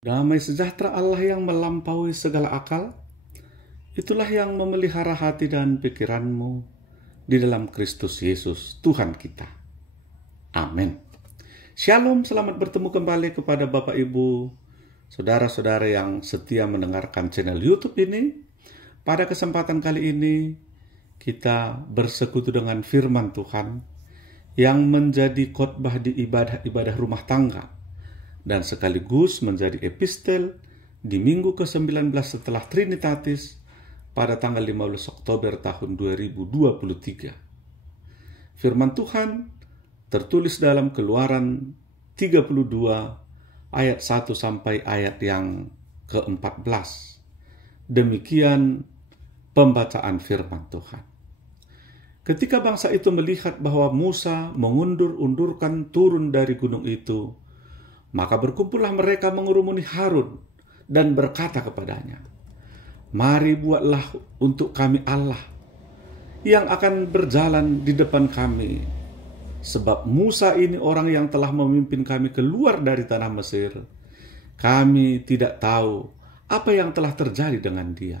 Damai sejahtera Allah yang melampaui segala akal, itulah yang memelihara hati dan pikiranmu di dalam Kristus Yesus, Tuhan kita. Amin. Shalom, selamat bertemu kembali kepada Bapak Ibu, saudara-saudara yang setia mendengarkan channel YouTube ini. Pada kesempatan kali ini, kita bersekutu dengan firman Tuhan yang menjadi khotbah di ibadah-ibadah rumah tangga, dan sekaligus menjadi epistel di minggu ke-19 setelah Trinitatis pada tanggal 15 Oktober tahun 2023. Firman Tuhan tertulis dalam Keluaran 32 ayat 1 sampai ayat yang ke-14. Demikian pembacaan firman Tuhan. Ketika bangsa itu melihat bahwa Musa mengundur-undurkan turun dari gunung itu, maka berkumpullah mereka mengurumuni Harun dan berkata kepadanya, "Mari buatlah untuk kami Allah yang akan berjalan di depan kami. Sebab Musa ini orang yang telah memimpin kami keluar dari tanah Mesir. Kami tidak tahu apa yang telah terjadi dengan dia."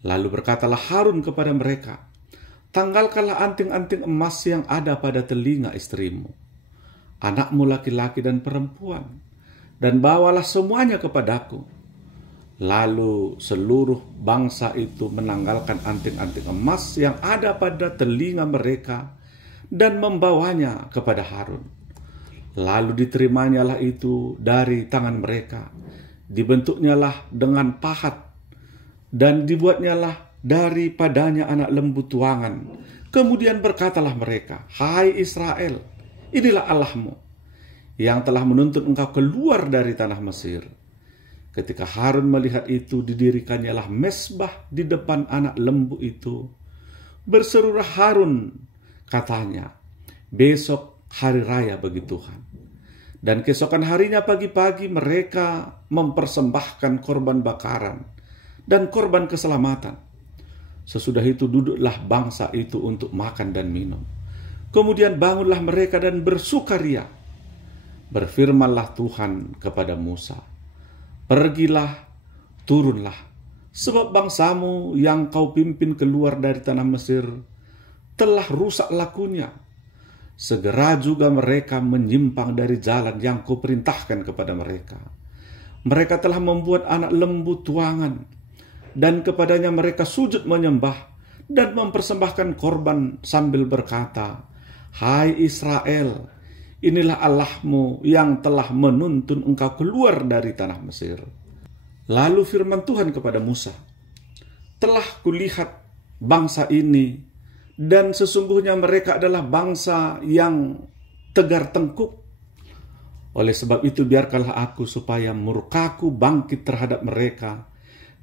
Lalu berkatalah Harun kepada mereka, "Tanggalkanlah anting-anting emas yang ada pada telinga istrimu, anakmu laki-laki dan perempuan, dan bawalah semuanya kepadaku." Lalu seluruh bangsa itu menanggalkan anting-anting emas yang ada pada telinga mereka dan membawanya kepada Harun. Lalu diterimanya itu dari tangan mereka, dibentuknyalah dengan pahat, dan dibuatnyalah daripadanya anak lembu tuangan. Kemudian berkatalah mereka, "Hai Israel, inilah Allahmu yang telah menuntun engkau keluar dari tanah Mesir." Ketika Harun melihat itu, didirikannya mezbah di depan anak lembu itu. Berserulah Harun, katanya, "Besok hari raya bagi Tuhan." Dan keesokan harinya pagi-pagi mereka mempersembahkan korban bakaran dan korban keselamatan. Sesudah itu duduklah bangsa itu untuk makan dan minum. Kemudian bangunlah mereka dan bersukaria. Berfirmanlah Tuhan kepada Musa, "Pergilah, turunlah, sebab bangsamu yang kau pimpin keluar dari tanah Mesir telah rusak lakunya. Segera juga mereka menyimpang dari jalan yang kuperintahkan kepada mereka. Mereka telah membuat anak lembu tuangan, dan kepadanya mereka sujud menyembah dan mempersembahkan korban sambil berkata, 'Hai Israel, inilah Allahmu yang telah menuntun engkau keluar dari tanah Mesir.' Lalu firman Tuhan kepada Musa, 'Telah kulihat bangsa ini, dan sesungguhnya mereka adalah bangsa yang tegar tengkuk. Oleh sebab itu biarkanlah aku supaya murkaku bangkit terhadap mereka,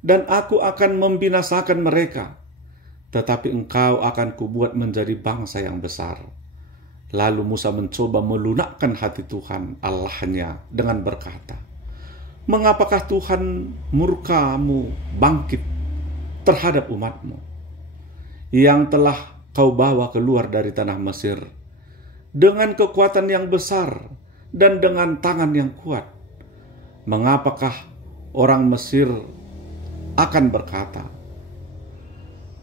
dan aku akan membinasakan mereka. Tetapi engkau akan kubuat menjadi bangsa yang besar.' Lalu Musa mencoba melunakkan hati Tuhan Allahnya dengan berkata, 'Mengapakah Tuhan murkamu bangkit terhadap umatmu, yang telah kau bawa keluar dari tanah Mesir dengan kekuatan yang besar dan dengan tangan yang kuat? Mengapakah orang Mesir akan berkata,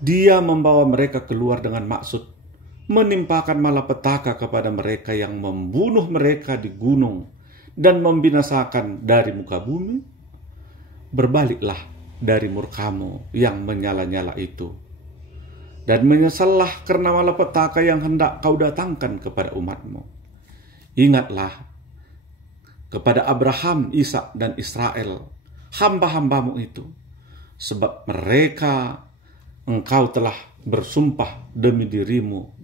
dia membawa mereka keluar dengan maksud menimpakan malapetaka kepada mereka yang membunuh mereka di gunung dan membinasakan dari muka bumi? Berbaliklah dari murkamu yang menyala-nyala itu, dan menyesallah karena malapetaka yang hendak kau datangkan kepada umatmu. Ingatlah kepada Abraham, Ishak, dan Israel, hamba-hambamu itu, sebab mereka engkau telah bersumpah demi dirimu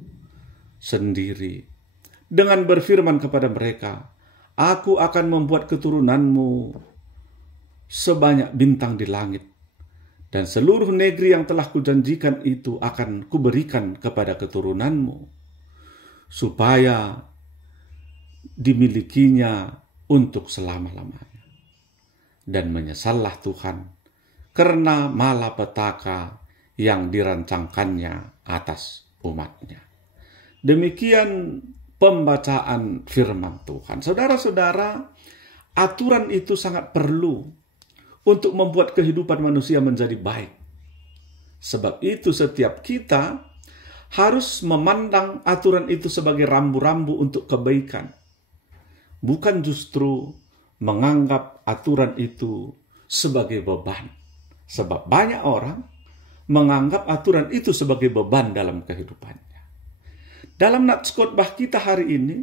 sendiri dengan berfirman kepada mereka, aku akan membuat keturunanmu sebanyak bintang di langit, dan seluruh negeri yang telah kujanjikan itu akan kuberikan kepada keturunanmu, supaya dimilikinya untuk selama-lamanya. Dan menyesallah Tuhan karena malapetaka yang dirancangkannya atas umatnya." Demikian pembacaan firman Tuhan. Saudara-saudara, aturan itu sangat perlu untuk membuat kehidupan manusia menjadi baik. Sebab itu setiap kita harus memandang aturan itu sebagai rambu-rambu untuk kebaikan. Bukan justru menganggap aturan itu sebagai beban. Sebab banyak orang menganggap aturan itu sebagai beban dalam kehidupannya. Dalam nats khotbah kita hari ini,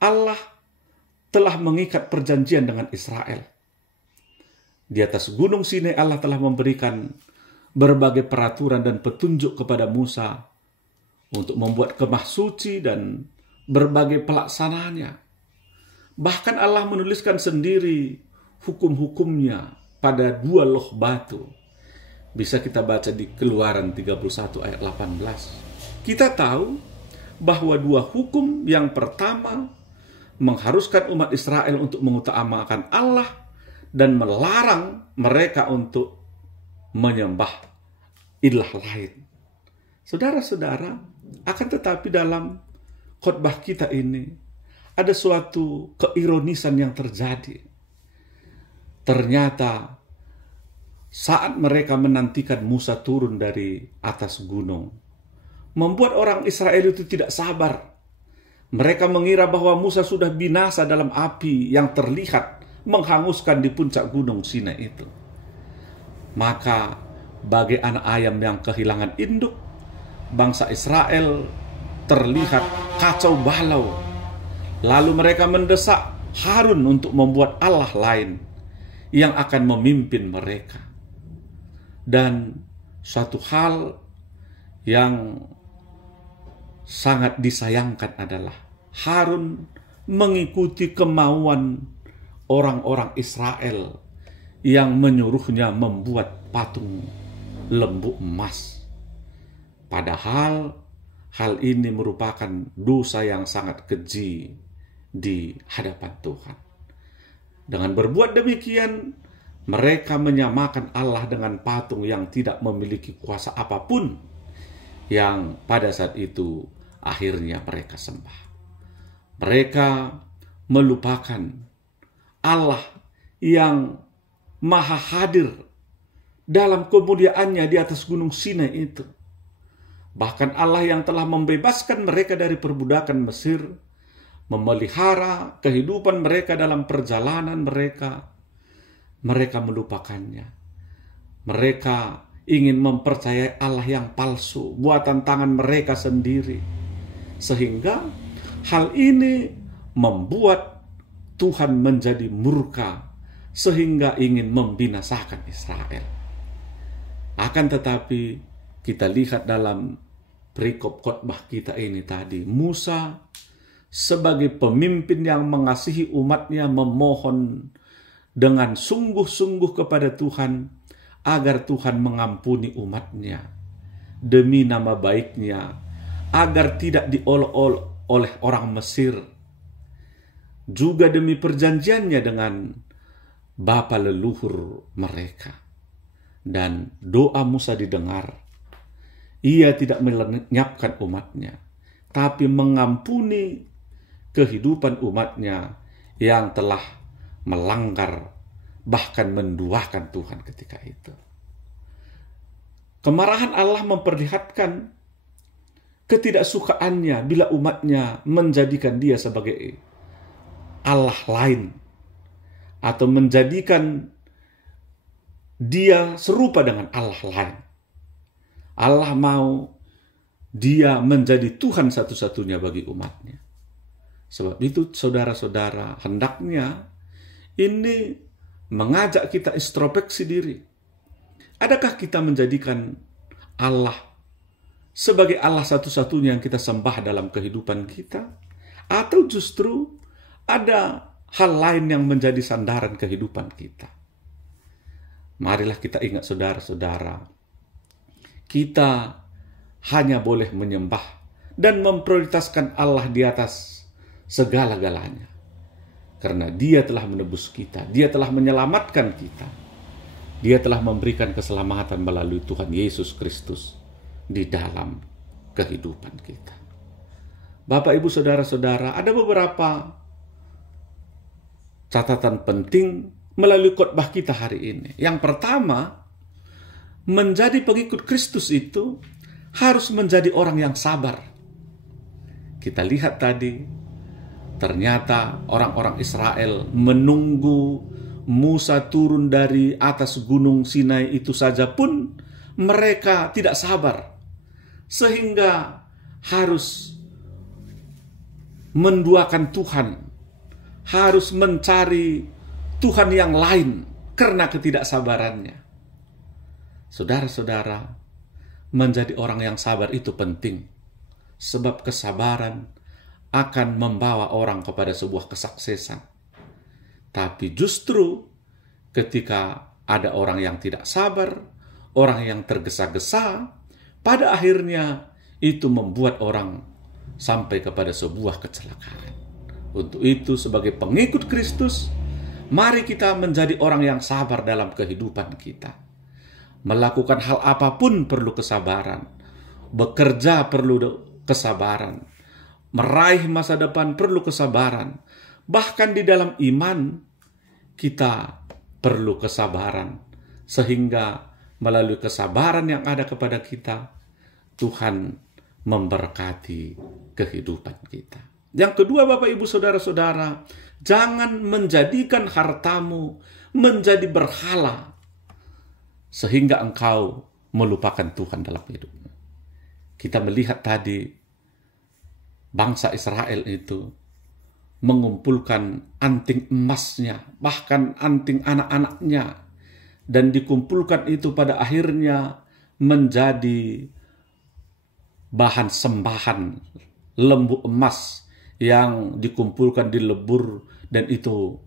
Allah telah mengikat perjanjian dengan Israel. Di atas gunung Sinai Allah telah memberikan berbagai peraturan dan petunjuk kepada Musa untuk membuat kemah suci dan berbagai pelaksanaannya. Bahkan Allah menuliskan sendiri hukum-hukumnya pada 2 loh batu. Bisa kita baca di Keluaran 31 ayat 18. Kita tahu bahwa 2 hukum yang pertama mengharuskan umat Israel untuk mengutamakan Allah dan melarang mereka untuk menyembah ilah lain. Saudara-saudara, akan tetapi dalam khotbah kita ini ada suatu keironisan yang terjadi. Ternyata saat mereka menantikan Musa turun dari atas gunung, membuat orang Israel itu tidak sabar. Mereka mengira bahwa Musa sudah binasa dalam api yang terlihat menghanguskan di puncak gunung Sinai itu. Maka bagai anak ayam yang kehilangan induk, bangsa Israel terlihat kacau balau. Lalu mereka mendesak Harun untuk membuat Allah lain yang akan memimpin mereka. Dan suatu hal yang sangat disayangkan adalah Harun mengikuti kemauan orang-orang Israel yang menyuruhnya membuat patung lembu emas. Padahal hal ini merupakan dosa yang sangat keji di hadapan Tuhan. Dengan berbuat demikian, mereka menyamakan Allah dengan patung yang tidak memiliki kuasa apapun, yang pada saat itu akhirnya mereka sembah. Mereka melupakan Allah yang maha hadir dalam kemuliaannya di atas gunung Sinai itu. Bahkan Allah yang telah membebaskan mereka dari perbudakan Mesir, memelihara kehidupan mereka dalam perjalanan mereka, mereka melupakannya. Mereka ingin mempercayai Allah yang palsu, buatan tangan mereka sendiri. Sehingga hal ini membuat Tuhan menjadi murka, sehingga ingin membinasakan Israel. Akan tetapi kita lihat dalam perikop khotbah kita ini tadi, Musa sebagai pemimpin yang mengasihi umatnya memohon dengan sungguh-sungguh kepada Tuhan agar Tuhan mengampuni umatnya demi nama baiknya, agar tidak diolok-olok oleh orang Mesir, juga demi perjanjiannya dengan bapa leluhur mereka. Dan doa Musa didengar. Ia tidak melenyapkan umatnya, tapi mengampuni kehidupan umatnya yang telah melanggar, bahkan menduakan Tuhan ketika itu. Kemarahan Allah memperlihatkan ketidaksukaannya bila umatnya menjadikan dia sebagai Allah lain, atau menjadikan dia serupa dengan Allah lain. Allah mau dia menjadi Tuhan satu-satunya bagi umatnya. Sebab itu saudara-saudara, hendaknya ini mengajak kita introspeksi diri. Adakah kita menjadikan Allah sebagai Allah satu-satunya yang kita sembah dalam kehidupan kita? Atau justru ada hal lain yang menjadi sandaran kehidupan kita? Marilah kita ingat saudara-saudara, kita hanya boleh menyembah dan memprioritaskan Allah di atas segala-galanya. Karena dia telah menebus kita, dia telah menyelamatkan kita, dia telah memberikan keselamatan melalui Tuhan Yesus Kristus di dalam kehidupan kita. Bapak, Ibu, saudara-saudara, ada beberapa catatan penting melalui khotbah kita hari ini. Yang pertama, menjadi pengikut Kristus itu harus menjadi orang yang sabar. Kita lihat tadi, ternyata orang-orang Israel menunggu Musa turun dari atas gunung Sinai itu saja pun mereka tidak sabar. Sehingga harus menduakan Tuhan, harus mencari Tuhan yang lain karena ketidaksabarannya. Saudara-saudara, menjadi orang yang sabar itu penting, sebab kesabaran akan membawa orang kepada sebuah kesuksesan. Tapi justru ketika ada orang yang tidak sabar, orang yang tergesa-gesa, pada akhirnya itu membuat orang sampai kepada sebuah kecelakaan. Untuk itu, sebagai pengikut Kristus, mari kita menjadi orang yang sabar dalam kehidupan kita. Melakukan hal apapun perlu kesabaran. Bekerja perlu kesabaran. Meraih masa depan perlu kesabaran. Bahkan di dalam iman, kita perlu kesabaran. Sehingga melalui kesabaran yang ada kepada kita, Tuhan memberkati kehidupan kita. Yang kedua, Bapak, Ibu, Saudara-saudara, jangan menjadikan hartamu menjadi berhala sehingga engkau melupakan Tuhan dalam hidupmu. Kita melihat tadi bangsa Israel itu mengumpulkan anting emasnya, bahkan anting anak-anaknya, dan dikumpulkan itu pada akhirnya menjadi bahan sembahan lembu emas yang dikumpulkan di lebur, dan itu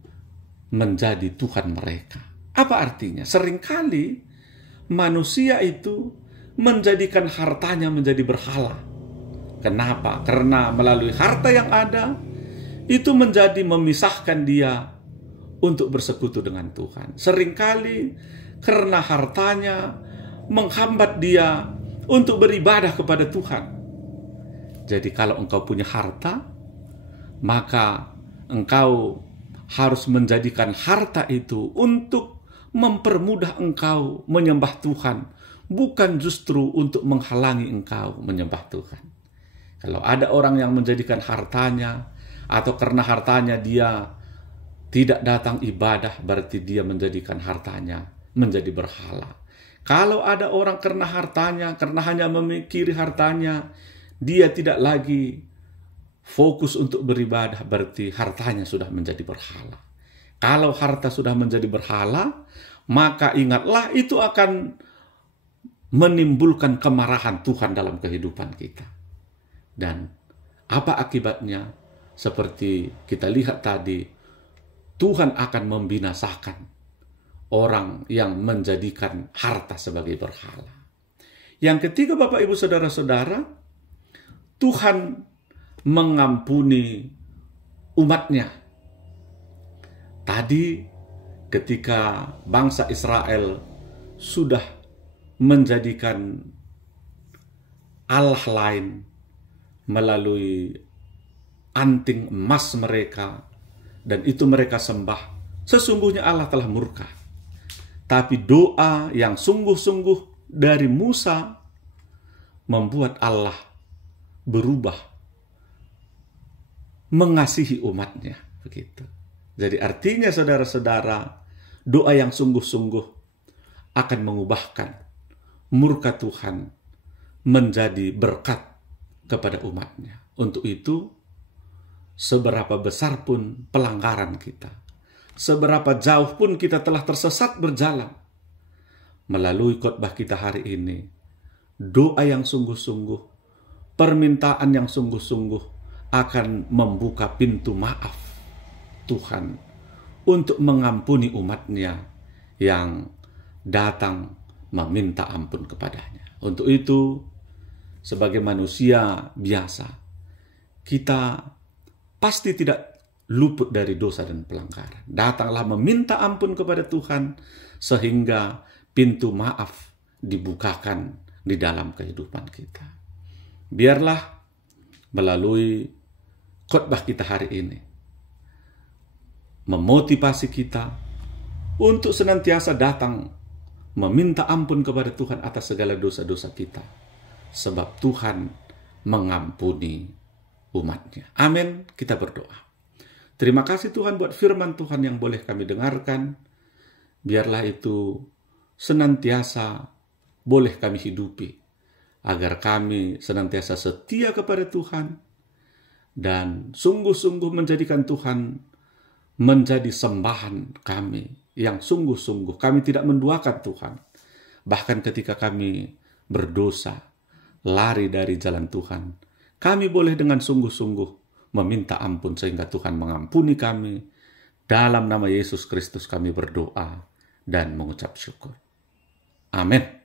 menjadi Tuhan mereka. Apa artinya? Seringkali manusia itu menjadikan hartanya menjadi berhala. Kenapa? Karena melalui harta yang ada, itu menjadi memisahkan dia untuk bersekutu dengan Tuhan. Seringkali karena hartanya menghambat dia untuk beribadah kepada Tuhan. Jadi kalau engkau punya harta, maka engkau harus menjadikan harta itu untuk mempermudah engkau menyembah Tuhan, bukan justru untuk menghalangi engkau menyembah Tuhan. Kalau ada orang yang menjadikan hartanya, atau karena hartanya dia tidak datang ibadah, berarti dia menjadikan hartanya menjadi berhala. Kalau ada orang karena hartanya, karena hanya memikiri hartanya, dia tidak lagi fokus untuk beribadah, berarti hartanya sudah menjadi berhala. Kalau harta sudah menjadi berhala, maka ingatlah itu akan menimbulkan kemarahan Tuhan dalam kehidupan kita. Dan apa akibatnya? Seperti kita lihat tadi, Tuhan akan membinasakan orang yang menjadikan harta sebagai berhala. Yang ketiga, Bapak, Ibu, Saudara-saudara, Tuhan mengampuni umatnya. Tadi ketika bangsa Israel sudah menjadikan Allah lain melalui anting emas mereka, dan itu mereka sembah, sesungguhnya Allah telah murka. Tapi doa yang sungguh-sungguh dari Musa membuat Allah berubah, mengasihi umatnya. Begitu. Jadi artinya, saudara-saudara, doa yang sungguh-sungguh akan mengubahkan murka Tuhan menjadi berkat kepada umatnya. Untuk itu, seberapa besar pun pelanggaran kita, seberapa jauh pun kita telah tersesat berjalan, melalui khotbah kita hari ini, doa yang sungguh-sungguh, permintaan yang sungguh-sungguh akan membuka pintu maaf Tuhan untuk mengampuni umatnya yang datang meminta ampun kepadanya. Untuk itu, sebagai manusia biasa, kita pasti tidak luput dari dosa dan pelanggaran. Datanglah meminta ampun kepada Tuhan, sehingga pintu maaf dibukakan di dalam kehidupan kita. Biarlah melalui khotbah kita hari ini, memotivasi kita untuk senantiasa datang meminta ampun kepada Tuhan atas segala dosa-dosa kita. Sebab Tuhan mengampuni umatnya. Amin. Kita berdoa. Terima kasih Tuhan buat firman Tuhan yang boleh kami dengarkan. Biarlah itu senantiasa boleh kami hidupi, agar kami senantiasa setia kepada Tuhan dan sungguh-sungguh menjadikan Tuhan menjadi sembahan kami yang sungguh-sungguh. Kami tidak menduakan Tuhan. Bahkan ketika kami berdosa, lari dari jalan Tuhan, kami boleh dengan sungguh-sungguh meminta ampun sehingga Tuhan mengampuni kami. Dalam nama Yesus Kristus kami berdoa dan mengucap syukur. Amin.